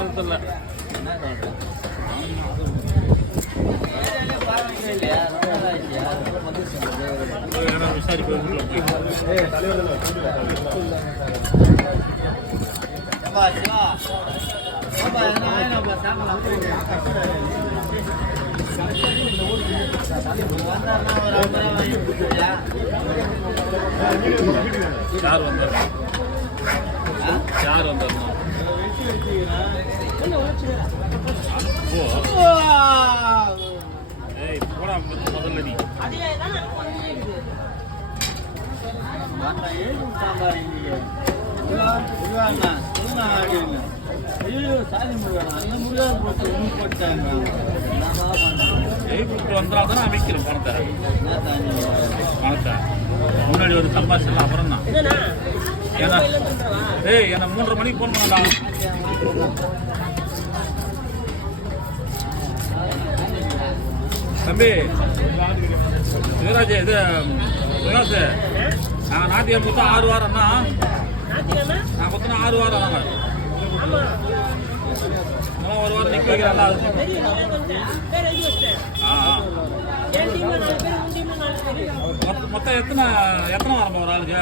வரதில்லை. விசாரிப்பு யார் வந்தார்? யார் வந்தார்? போடா முதல்ல நீ வந்தாதான் அமைக்கிறேன் பணத்தை. முன்னாடி ஒரு சம்பாதிச்சிடலாம். அப்புறம் தான் என்ன 3:30 மணிக்கு போன் பண்ணலாம். தம்பி சிவராஜ், இது பிரகாஷ், நான் நாட்டியம் மொத்தம் 6 வாரம்னா நான் மொத்தம் 6 வாரம் தாங்க. ஒரு வாரம் நிற்க வைக்கிறேன். மொத்தம் எத்தனை வாரம் ஒரு ஆளுக்கு?